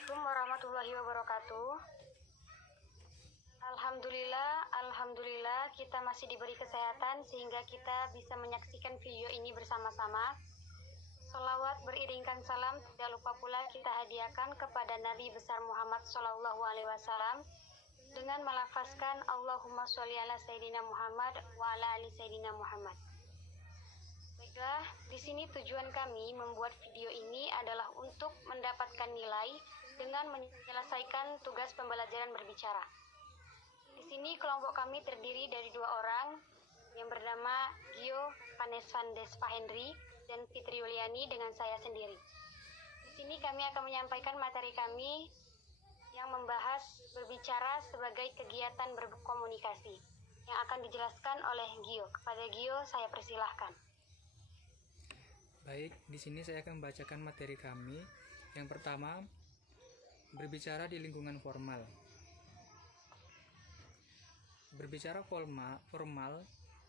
Assalamualaikum warahmatullahi wabarakatuh. Alhamdulillah kita masih diberi kesehatan sehingga kita bisa menyaksikan video ini bersama-sama. Sholawat beriringkan salam tidak lupa pula kita hadiahkan kepada Nabi besar Muhammad SAW dengan melafazkan Allahumma sholli ala Sayyidina Muhammad wa ala ali Sayyidina Muhammad. Baiklah, di sini tujuan kami membuat video ini adalah untuk mendapatkan nilai dengan menyelesaikan tugas pembelajaran berbicara. Di sini kelompok kami terdiri dari 2 orang yang bernama Gio Vanesvandes Pahendri dan Fitri Yuliani dengan saya sendiri. Di sini kami akan menyampaikan materi kami yang membahas berbicara sebagai kegiatan berkomunikasi yang akan dijelaskan oleh Gio. Kepada Gio saya persilahkan. Baik, di sini saya akan membacakan materi kami. Yang pertama, berbicara di lingkungan formal. Berbicara formal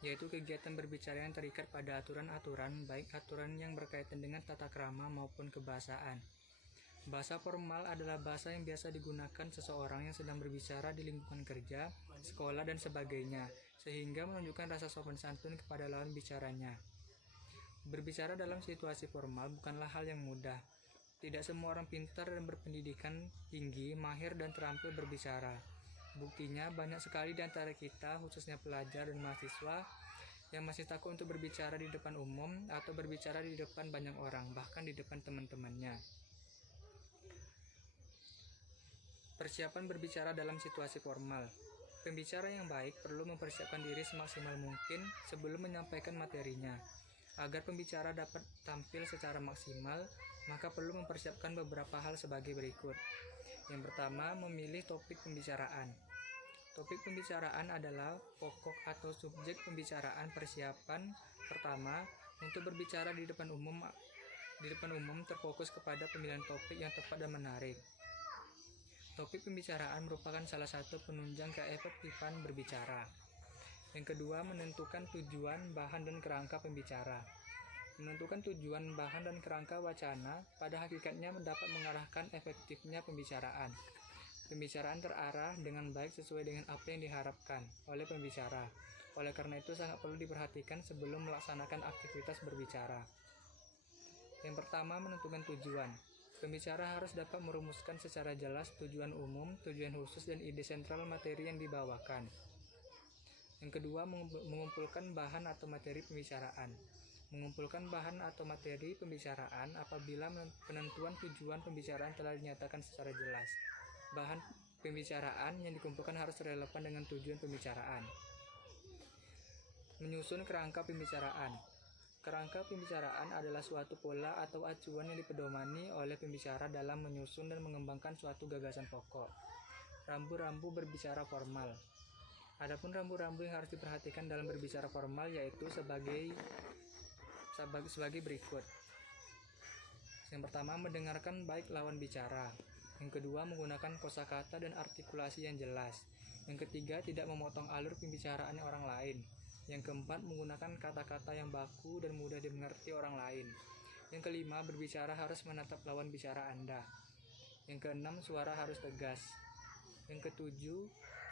yaitu kegiatan berbicara yang terikat pada aturan-aturan, baik aturan yang berkaitan dengan tata krama maupun kebahasaan. Bahasa formal adalah bahasa yang biasa digunakan seseorang yang sedang berbicara di lingkungan kerja, sekolah, dan sebagainya, sehingga menunjukkan rasa sopan santun kepada lawan bicaranya. Berbicara dalam situasi formal bukanlah hal yang mudah. Tidak semua orang pintar dan berpendidikan tinggi, mahir, dan terampil berbicara. Buktinya, banyak sekali di antara kita, khususnya pelajar dan mahasiswa, yang masih takut untuk berbicara di depan umum atau berbicara di depan banyak orang, bahkan di depan teman-temannya. Persiapan berbicara dalam situasi formal. Pembicara yang baik perlu mempersiapkan diri semaksimal mungkin sebelum menyampaikan materinya. Agar pembicara dapat tampil secara maksimal, maka perlu mempersiapkan beberapa hal sebagai berikut. Yang pertama, memilih topik pembicaraan. Topik pembicaraan adalah pokok atau subjek pembicaraan. Persiapan pertama untuk berbicara di depan umum terfokus kepada pemilihan topik yang tepat dan menarik. Topik pembicaraan merupakan salah satu penunjang keefektifan berbicara. Yang kedua, menentukan tujuan, bahan, dan kerangka pembicara. Menentukan tujuan, bahan, dan kerangka wacana pada hakikatnya dapat mengarahkan efektifnya pembicaraan. Pembicaraan terarah dengan baik sesuai dengan apa yang diharapkan oleh pembicara. Oleh karena itu sangat perlu diperhatikan sebelum melaksanakan aktivitas berbicara. Yang pertama, menentukan tujuan. Pembicara harus dapat merumuskan secara jelas tujuan umum, tujuan khusus, dan ide sentral materi yang dibawakan. Yang kedua, mengumpulkan bahan atau materi pembicaraan. Mengumpulkan bahan atau materi pembicaraan apabila penentuan tujuan pembicaraan telah dinyatakan secara jelas. Bahan pembicaraan yang dikumpulkan harus relevan dengan tujuan pembicaraan. Menyusun kerangka pembicaraan. Kerangka pembicaraan adalah suatu pola atau acuan yang dipedomani oleh pembicara dalam menyusun dan mengembangkan suatu gagasan pokok. Rambu-rambu berbicara formal. Adapun rambu-rambu yang harus diperhatikan dalam berbicara formal yaitu sebagai berikut. Yang pertama, mendengarkan baik lawan bicara. Yang kedua, menggunakan kosakata dan artikulasi yang jelas. Yang ketiga, tidak memotong alur pembicaraan orang lain. Yang keempat, menggunakan kata-kata yang baku dan mudah dimengerti orang lain. Yang kelima, berbicara harus menatap lawan bicara Anda. Yang keenam, suara harus tegas. Yang ketujuh,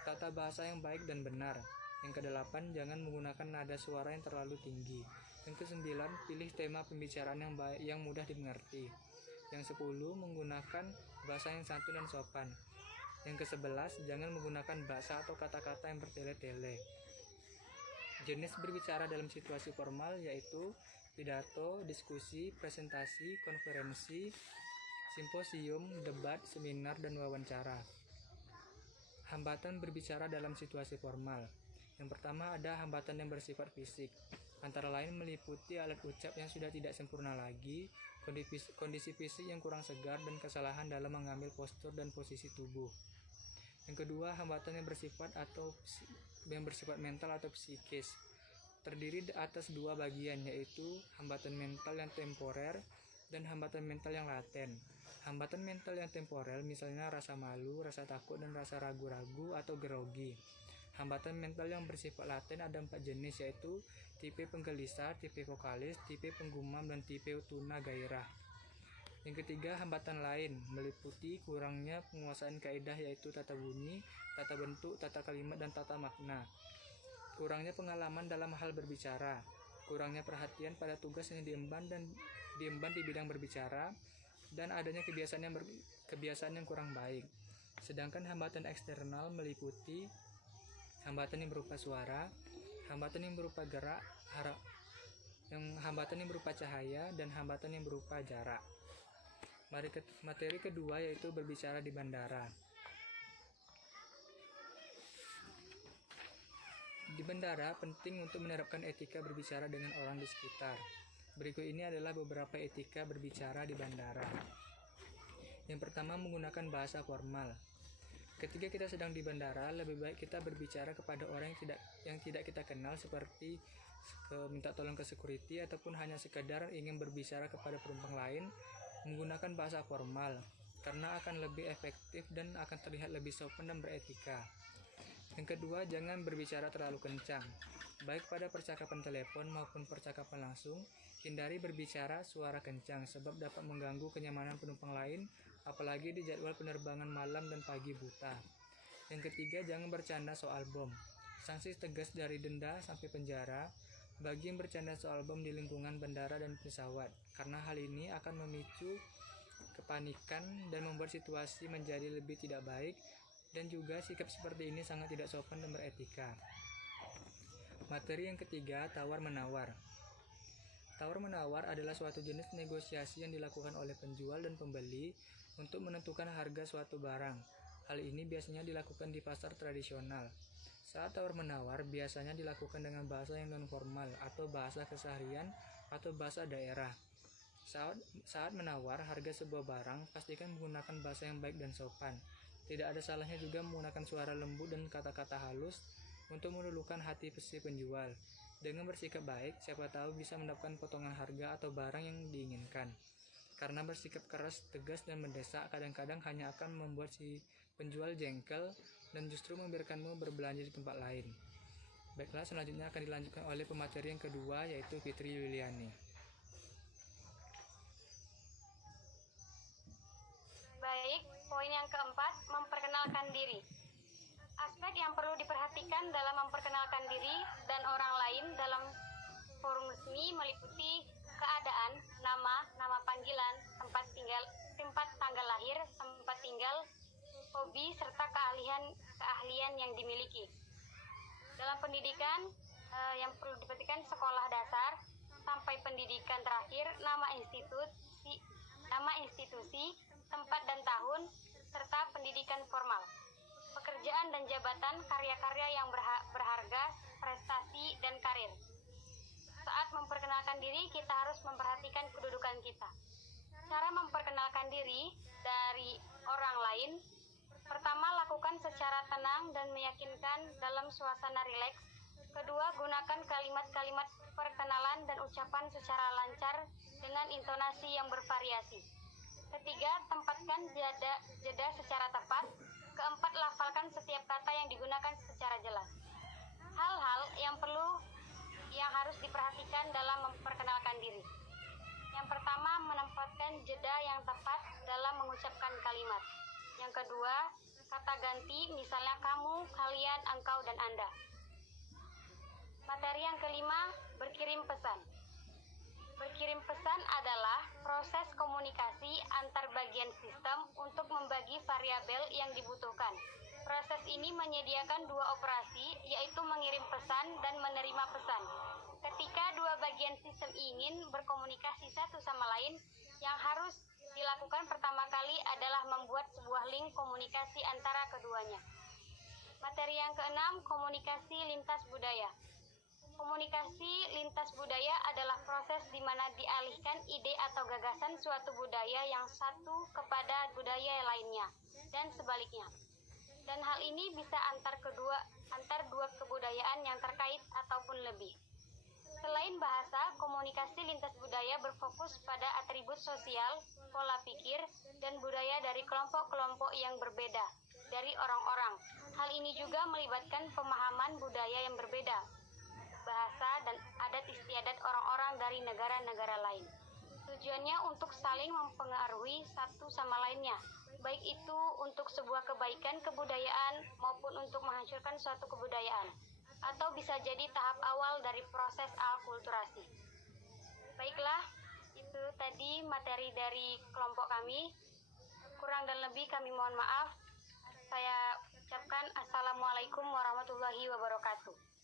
tata bahasa yang baik dan benar. Yang kedelapan, jangan menggunakan nada suara yang terlalu tinggi. Yang kesembilan, pilih tema pembicaraan yang baik yang mudah dimengerti. Yang 10, menggunakan bahasa yang santun dan sopan. Yang ke-11, jangan menggunakan bahasa atau kata-kata yang bertele-tele. Jenis berbicara dalam situasi formal yaitu pidato, diskusi, presentasi, konferensi, simposium, debat, seminar, dan wawancara. Hambatan berbicara dalam situasi formal. Yang pertama, ada hambatan yang bersifat fisik. Antara lain meliputi alat ucap yang sudah tidak sempurna lagi, kondisi fisik yang kurang segar, dan kesalahan dalam mengambil postur dan posisi tubuh. Yang kedua, hambatan yang bersifat mental atau psikis. Terdiri atas 2 bagian, yaitu hambatan mental yang temporer dan hambatan mental yang laten. Hambatan mental yang temporer misalnya rasa malu, rasa takut, dan rasa ragu-ragu atau grogi. Hambatan mental yang bersifat laten ada 4 jenis, yaitu tipe penggelisah, tipe vokalis, tipe penggumam, dan tipe tuna gairah. Yang ketiga, hambatan lain meliputi kurangnya penguasaan kaidah yaitu tata bunyi, tata bentuk, tata kalimat, dan tata makna. Kurangnya pengalaman dalam hal berbicara, kurangnya perhatian pada tugas yang diemban di bidang berbicara, dan adanya kebiasaan yang kurang baik. Sedangkan hambatan eksternal meliputi hambatan yang berupa suara, hambatan yang berupa gerak, hambatan yang berupa cahaya, dan hambatan yang berupa jarak. Materi kedua yaitu berbicara di bandara. Di bandara penting untuk menerapkan etika berbicara dengan orang di sekitar. Berikut ini adalah beberapa etika berbicara di bandara. Yang pertama, menggunakan bahasa formal. Ketika kita sedang di bandara, lebih baik kita berbicara kepada orang yang tidak kita kenal, seperti minta tolong ke security ataupun hanya sekedar ingin berbicara kepada penumpang lain, menggunakan bahasa formal karena akan lebih efektif dan akan terlihat lebih sopan dan beretika. Yang kedua, jangan berbicara terlalu kencang. Baik pada percakapan telepon maupun percakapan langsung, hindari berbicara suara kencang sebab dapat mengganggu kenyamanan penumpang lain, apalagi di jadwal penerbangan malam dan pagi buta. Yang ketiga, jangan bercanda soal bom. Sanksi tegas dari denda sampai penjara bagi yang bercanda soal bom di lingkungan bandara dan pesawat, karena hal ini akan memicu kepanikan dan membuat situasi menjadi lebih tidak baik, dan juga sikap seperti ini sangat tidak sopan dan beretika. Materi yang ketiga, tawar-menawar. Tawar-menawar adalah suatu jenis negosiasi yang dilakukan oleh penjual dan pembeli untuk menentukan harga suatu barang. Hal ini biasanya dilakukan di pasar tradisional. Saat tawar-menawar biasanya dilakukan dengan bahasa yang non-formal atau bahasa keseharian atau bahasa daerah. Saat menawar harga sebuah barang, pastikan menggunakan bahasa yang baik dan sopan. Tidak ada salahnya juga menggunakan suara lembut dan kata-kata halus untuk meluluhkan hati si penjual. Dengan bersikap baik, siapa tahu bisa mendapatkan potongan harga atau barang yang diinginkan. Karena bersikap keras, tegas, dan mendesak kadang-kadang hanya akan membuat si penjual jengkel dan justru membiarkanmu berbelanja di tempat lain. Baiklah, selanjutnya akan dilanjutkan oleh pemateri yang kedua, yaitu Fitri Yuliani. Baik, poin yang keempat, memperkenalkan diri. Aspek yang perlu diperhatikan dalam memperkenalkan diri dan orang lain dalam forum resmi meliputi keadaan, nama panggilan, tempat tanggal lahir, tempat tinggal, hobi, serta keahlian yang dimiliki. Dalam pendidikan yang perlu diperhatikan sekolah dasar sampai pendidikan terakhir, nama institusi, tempat dan tahun, serta pendidikan formal. Pekerjaan dan jabatan, karya-karya yang berharga, prestasi, dan karir. Saat memperkenalkan diri, kita harus memperhatikan kedudukan kita. Cara memperkenalkan diri dari orang lain, pertama, lakukan secara tenang dan meyakinkan dalam suasana rileks. Kedua, gunakan kalimat-kalimat perkenalan dan ucapan secara lancar dengan intonasi yang bervariasi. Ketiga, tempatkan jeda secara tepat. Keempat, lafalkan setiap kata yang digunakan secara jelas. Hal-hal yang harus diperhatikan dalam memperkenalkan diri. Yang pertama, menempatkan jeda yang tepat dalam mengucapkan kalimat. Yang kedua, kata ganti, misalnya kamu, kalian, engkau, dan Anda. Materi yang kelima, berkirim pesan. Berkirim pesan adalah proses komunikasi antar bagian sistem untuk membagi variabel yang dibutuhkan. Proses ini menyediakan dua operasi, yaitu mengirim pesan dan menerima pesan. Ketika dua bagian sistem ingin berkomunikasi satu sama lain, yang harus dilakukan pertama kali adalah membuat sebuah link komunikasi antara keduanya. Materi yang keenam, komunikasi lintas budaya. Komunikasi lintas budaya adalah proses di mana dialihkan ide atau gagasan suatu budaya yang satu kepada budaya lainnya, dan sebaliknya. Dan hal ini bisa antar dua kebudayaan yang terkait ataupun lebih. Selain bahasa, komunikasi lintas budaya berfokus pada atribut sosial, pola pikir, dan budaya dari kelompok-kelompok yang berbeda dari orang-orang. Hal ini juga melibatkan pemahaman budaya yang berbeda, bahasa, dan adat istiadat orang-orang dari negara-negara lain. Tujuannya untuk saling mempengaruhi satu sama lainnya, baik itu untuk sebuah kebaikan kebudayaan maupun untuk menghancurkan suatu kebudayaan, atau bisa jadi tahap awal dari proses alkulturasi. Baiklah, itu tadi materi dari kelompok kami. Kurang dan lebih kami mohon maaf. Saya ucapkan Assalamualaikum warahmatullahi wabarakatuh.